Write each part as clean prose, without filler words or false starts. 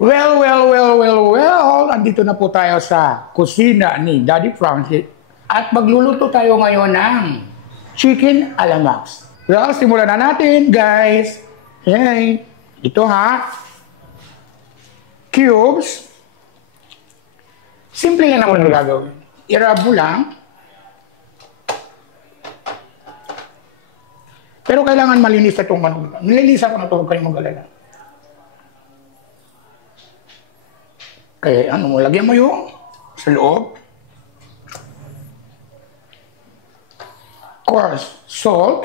Well. Andito na po tayo sa kusina ni Daddy Frankie. At magluluto tayo ngayon ng chicken alamax. Well, simulan na natin, guys. Hey, ito ha. Cubes. Simple lang naman ang gagawin. I-rub mo lang. Pero kailangan malinis itong manok. Nililisan ko na ito, huwag kayong mag-alala. Kaya ano mo, lagyan mo yung sa loob. Of course, salt.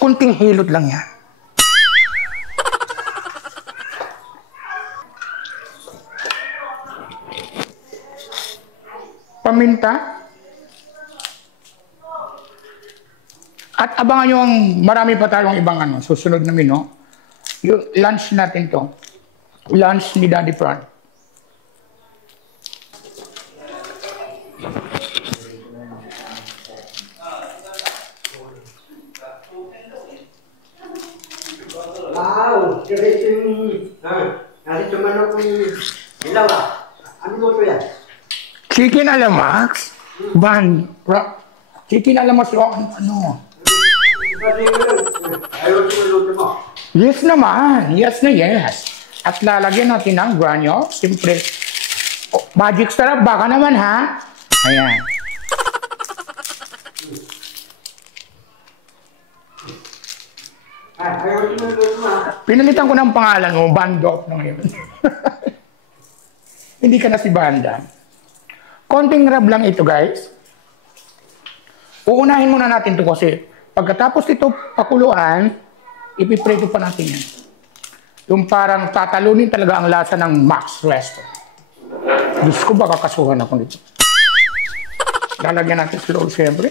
Kunting hilot lang yan. Paminta. At abangan nyo ang marami pa tayong ibang susunod na menu. Yung lunch natin to. Lunch ni Daddy Fran. Wow! Kasi tumanok kong ilaw ah. Ano mo ito yan? Chicken alamax? Chicken alamax yung ano? Ayaw sinuluto mo. Yes naman. Yes na yes. At lalagyan natin ng granules. Siyempre. Oh, magic sarap. Baka naman ha. Ayan. Ayaw sinuluto mo ha. Pinalitan ko ng pangalan mo. Bandop na ngayon. Hindi ka na si Banda. Konting rub lang ito, guys. Uunahin muna natin ito kasi pagkatapos ito pakuluan, ipiprito pa natin yan. Yung parang tatalunin talaga ang lasa ng Max Resto. Diyos ko, baka kasuhan ako nito. Lalagyan natin slow, siyempre.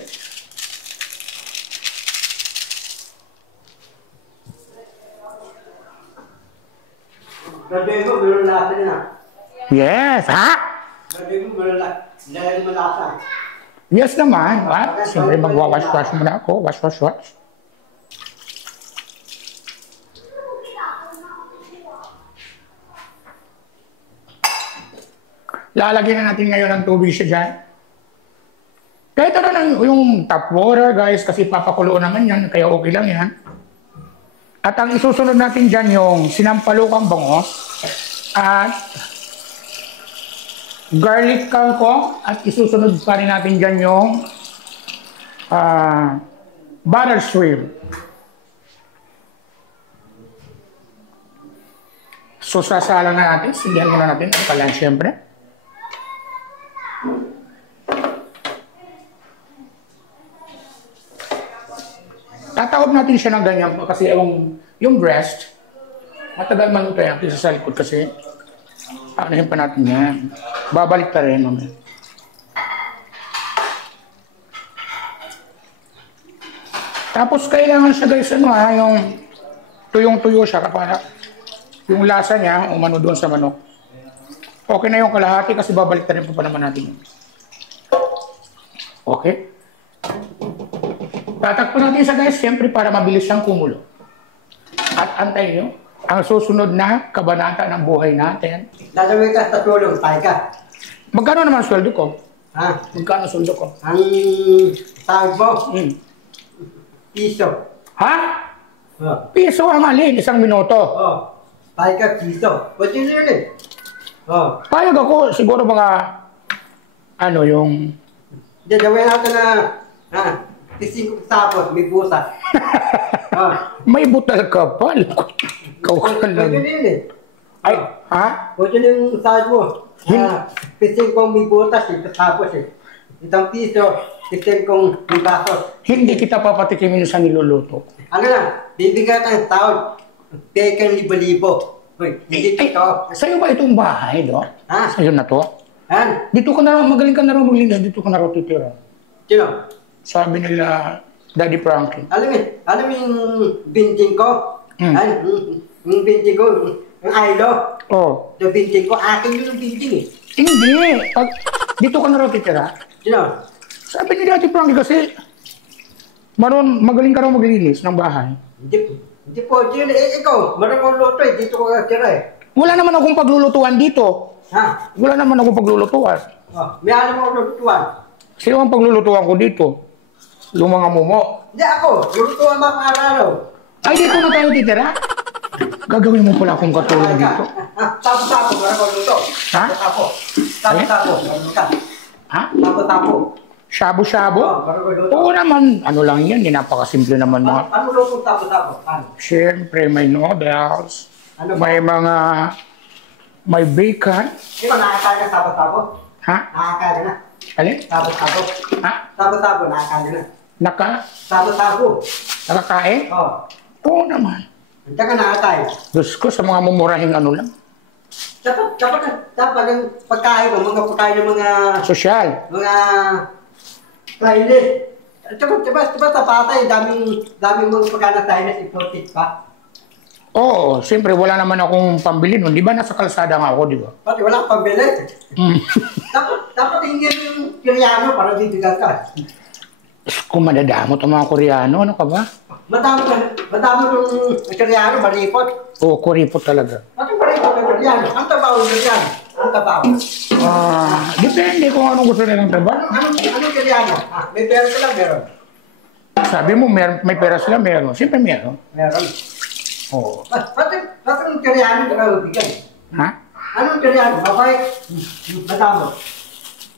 Gagawin mo, meron lasa na. Yes, ha? Gagawin mo, meron lasa. Yes naman, ha? Siyempre magwawash-wash muna ako. Wash. Lalagyan na natin ngayon ng tubig siya dyan. Kahit ano lang yung tap water, guys, kasi papakuloon naman yan, kaya okay lang yan. At ang isusunod natin dyan yung sinampalukang bangos at garlic kangkong at isusunod pa rin natin dyan yung butter shrimp. So sasalang na natin, sindihan muna natin ang kalan siyempre. Tatawag natin siya ng ganyan kasi yung breast, matagal maluto yan kasi sa likod kasi anuhin pa natin yan. Babalik pa rin mamaya. Tapos kailangan siya guys, yung tuyong-tuyo siya para yung lasa niya umano doon sa manok. Okay na yung kalahati kasi babalik na rin pa naman natin yun. Okay? Tatakpan natin siya guys, siyempre para mabilis siyang kumulo. At antayin nyo ang susunod na kabanata ng buhay natin. Dadawin ka sa tulong, tayo ka. Magkano naman sweldo ko? Ha? Magkano sweldo ko? Ang tawag mo? Piso. Ha? Piso ang alin, isang minuto. Tayo ka, piso. Pwede nyo yun eh. Payag ako, siguro mga, yung... Dadawin natin na, kising ko tapos, may butas. May butal ka pa. Ikaw ka lang. Pwede nyo yun eh. Ay, ha? Pwede nyo yung tawag mo. Kising kong may butas eh, tapos eh. Itong piso, kising kong may baso. Hindi kita papatikimin sa niluluto. Ano lang, bibigyan ng tawag, pekan libo-libo. Hindi ito. Sa'yo ba itong bahay, no? Ha? Sa'yo na to? Han? Dito ka na, magaling ka na rin maglinis, dito ka na rin titira. Sino? Sabi nila, Daddy Frankie. Alam mo yung binting ko? Yung binting ko, yung ilo. Oh. Yung binting ko, akin yung binting eh. Hindi. Dito ka na rin titira. Sino? Sabi ni Daddy Frankie kasi, magaling ka rin maglinis ng bahay. Hindi. Hindi po, ikaw, marunong luto eh. Dito ko tira eh. Wala naman akong paglulutuan dito. Ha? Wala naman akong paglulutuan. Oh, may alam ako lutuan. Sino ang paglulutuan ko dito? Yung mga mumo. Hindi ako, lutuan mga araw. Ay, dito na tayo titira? Gagawin mo pala akong katulong dito. Tapo-tapo, marunong luto. Ha? Tapo-tapo. Tapo-tapo, marunong ka. Ha? Tapo-tapo. Shabu-shabu? Oh, marunong luto. Oo naman. Ano lang yan, napakasimple naman mga. Ano luto tapo-tapo? Ano? Siyempre, may noodles. Ano ba? May mga... May bacon. Ikaw, nakakain ka tapo-tapo? Ha? Nakakain ka na? Alin? Tapo-tapo. Ha? Tapo-tapo, nakakain ka na? Tapo-tapo. Nakakain? Oo. Oo naman. Hindi ka nakakain. Diyos ko, sa mga mumurahing ano lang. Dapat ang pagkain mo, mga pagkain ng mga Sosyal. Chinese. Diba tapatay, daming mga pagkain na Chinese, imported pa. Oo, siyempre wala naman akong pambili nun. Di ba nasa kalsada nga ako, di ba? Pati wala kang pambili. Mm. Dapat hingin yung Koreano para bibigyan ka. Kung madadamot ang mga Koreano, ano ka ba? Madami yung Koreano, maripot. Oo, kuripot talaga. Pati maripot ng Koreano. Ang tabaw ng Koreano. Ang tabaw. Depende kung anong gusto nilang trabaho. Anong Koreano? May pera sila, meron. Sabi mo, may pera sila, meron. Siyempre meron. Meron. Oo. Pati yung Koreano ka bigyan. Ha? Anong Koreano? Mabait? Madamo.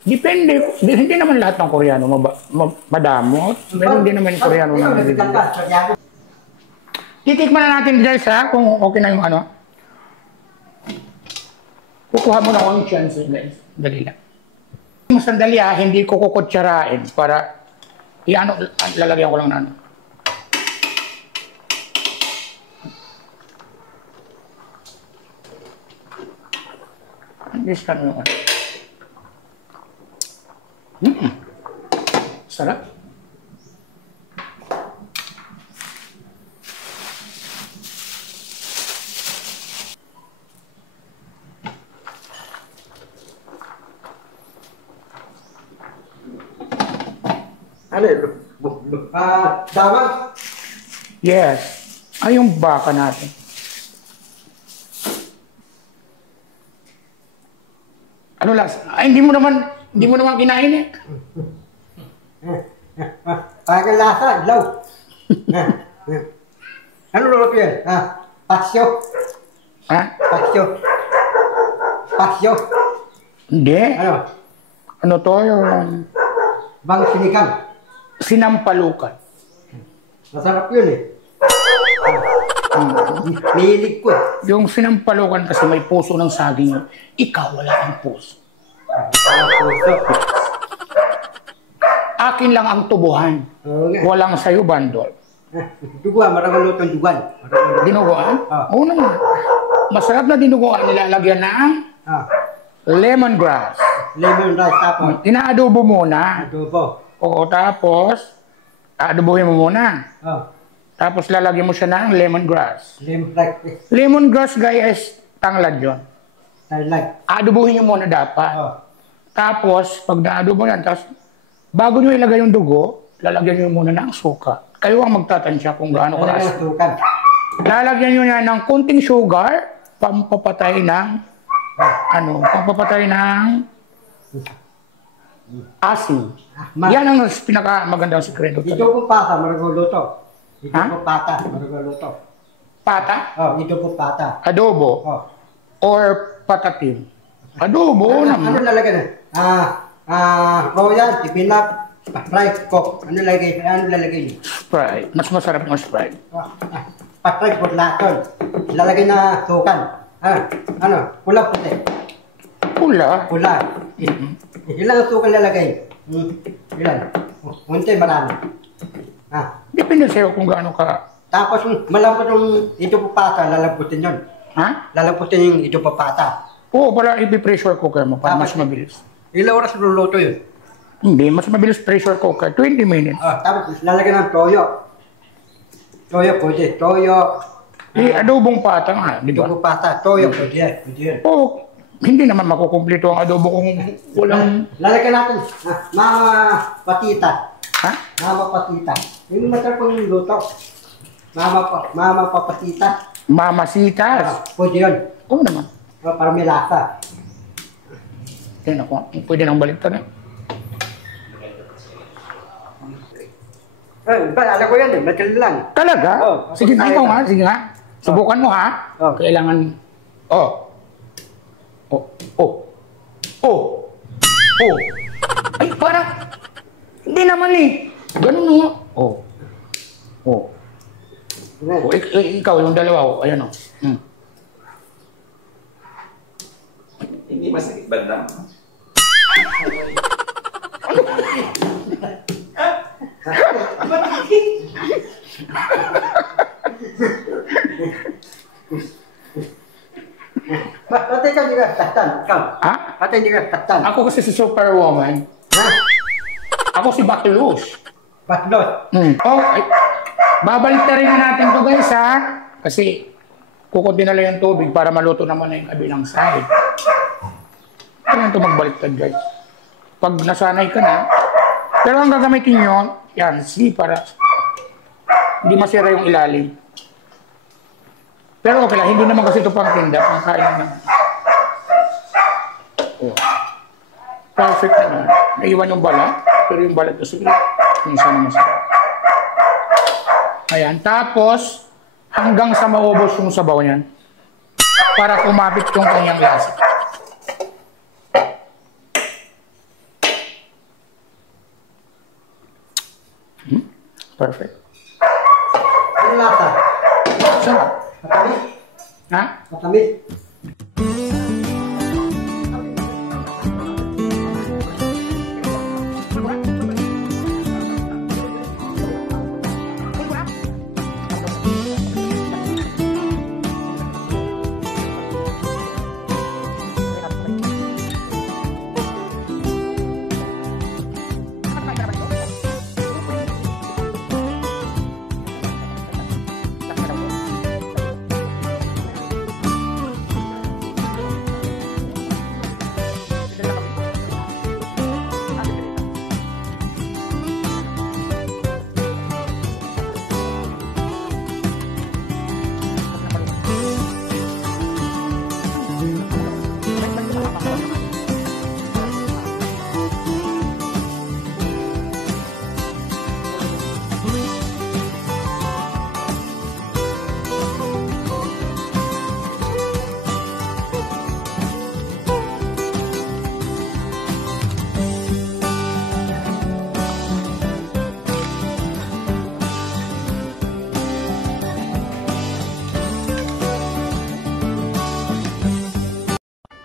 Depende. Hindi naman lahat ng Koreano madamot. Meron din naman yung Koreano na nabibigyan. Titikman na natin guys ha, kung okay na yung ano. Kukuha mo na ako yung chance guys. Dali lang. Sandali ha, hindi ko kukutsarain para lalagyan ko lang na ano. This kan ano. Sarap. Ano yun? Dawag? Yes. Ay, yung baka natin. Ano lasa? Ay, hindi mo naman kinain eh. Parang lasa, law. Ano luto yan? Pasyo. Ha? Pasyo. Pasyo. Hindi. Ano? Ano to? Yung Bang sinigang. sinampalukan. Masarap yun eh. Nihilig ko eh. Yung sinampalukan kasi may puso ng saging yun. Ikaw wala ang puso. Puso. Akin lang ang tubuhan. Oo nga. Walang sayo bandol. Duguan, maraming lutong duguan. Dinuguan? Ah. Oo naman. Masarap na dinuguan. Nilalagyan ng lemongrass. Lemon rice tapos. Inaadobo muna. Adobo. Oo, tapos aadobohin mo muna. Tapos lalagyan mo siya ng lemongrass. Lemon rice. Lemongrass guys, tanglad yun. Talag. Aadobohin nyo muna dapat. Tapos, pag naadobo yan, tapos bago nyo ilagay yung dugo, lalagyan nyo muna ng suka. Kayo ang magtatansya kung gaano karasi. Lalagyan nyo yan ng kunting sugar, pampapatay ng asin. Yan ang pinakamagandang sikreto. Ito po pata, maraguluto. Ito po pata, maraguluto. Pata? Ito po pata. Adobo? Or patatim? Adobo naman. Ano lalagyan na? Royal, ipinap, Sprite, Coke. Ano lalagay niyo? Sprite. Mas masarap ng Sprite. Sprite, Burlaton. Lalagay na sukan. Pula puti. Pula? Pula. Ilang sukan lalagay? Ilan? Unti, marami. Depende sa'yo kung gaano ka. Tapos malambot yung ito po pata, lalamputin yun. Lalamputin yung ito po pata. Oo, para i-pressure cooker mo para mas mabilis. Ilang oras luluto yun? Hindi, mas mabilis pressure cooker. 20 minutes. Tapos lalagyan ng toyo. Toyo pwede. Toyo. Adobong pata nga, di ba? Ito po pata. Toyo pwede yan. Oo, hindi naman makukumpleto ang adobo kung walang... Lalagyan natin. Mama patita. Ha? Mama patita. Yung masarap yung luto. Mama papasita. Mamasitas. Pwede yun. Oo naman. Para may lasa. Tingnan ko. Pwede nang baliktad eh. Alam ko yan eh. Madali lang. Talaga? Oh, sige nga, ikaw nga. Sige nga. Subukan mo ha. Oh. Kailangan... Oh. Oh. Oh. Oh. Oh. Ay, parang... Hindi naman eh. Ganun mo. Oh. Oh. Oh, ikaw, yung dalawa. Oh. Ayan o. Hmm. Hindi masakit banda. Ate ka hindi ka taktan. Ikaw. Ha? Ate hindi ka taktan. Ako kasi si Superwoman. Ha? Ako si Batlus. Batlot. Oh, ay, babalik na rin natin to guys ha. Kasi kukunti na lang yung tubig para maluto naman na yung kabilang side. Kailangan ito magbaliktad guys. Pag nasanay ka na, pero ang gagamitin nyo, yan, para hindi masira yung ilalim. Pero okay lang, hindi naman kasi ito pang tinda, pang kain naman. Oh. Perfect naman. Naiwan yung balat, pero yung balat kasi minsan naman masarap. Ayan, tapos hanggang sa maubos yung sabaw niyan para kumapit yung kanyang lasa. Perfect. Ano lasa? Sarap. Matamis? Ha? Matamis?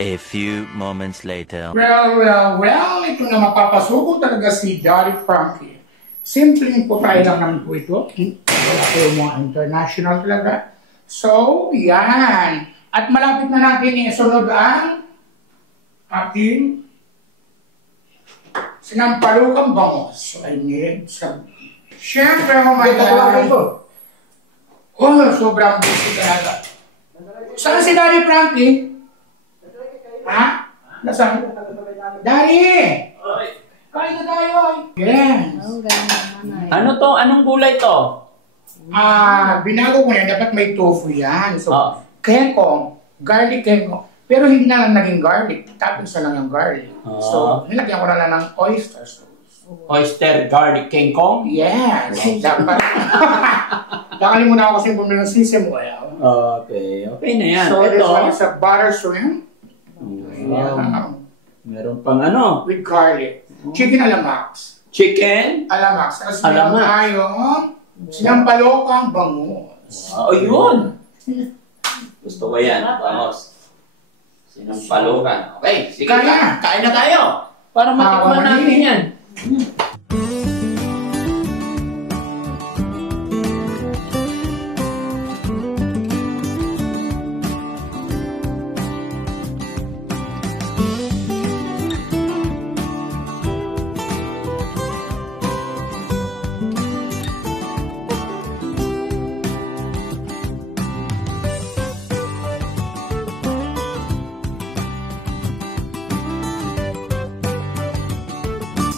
A few moments later. Well, ito na mapapasuko talaga si Daddy Frankie. Simpleng putay lang naman po ito. Wala po yung mga international talaga. So, yan. At malapit na natin isunod ang ating sinampalukang bangos. So, I need some... Siyempre, oh my God. Oh, sobrang busy talaga. Saan si Daddy Frankie? Ha? Nasaan? Daddy! Kain na tayo! Yes! Ano to? Anong gulay to? Binago ko yan. Dapat may tofu yan. So, kengkong. Garlic kengkong. Pero hindi na lang naging garlic. Toppings na lang yung garlic. So, nilagyan ko na lang ng oyster sauce. Oyster garlic kengkong? Yes! Dapat. Nakalimutan ako kasi bumili ng sesame oil. Okay. Okay na yan. So, ito. this one is a butter shrimp. Meron pang ano? With garlic. Chicken alamax. Chicken? Alamax. Tapos Alamax. meron tayong sinampalokang bangus. Oh, yun. Gusto ko yan. Vamos. Sinampalukan. Okay, sige. Kaya. Kain na tayo. Para matikman natin yan.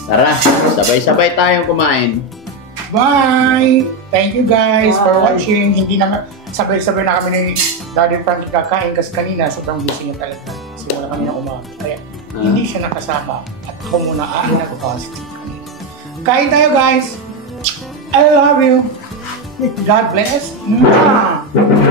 Tara, sabay-sabay tayong kumain. Bye! Thank you guys for Bye. watching. Hindi na sabay-sabay na kami ni Daddy Frankie kakain kasi kanina sobrang busy niya talaga. Simula kanina umaga. Kaya hindi siya nakasama. At ako muna ang nag-positive kanina. Kain tayo guys! I love you! God bless! Mwah!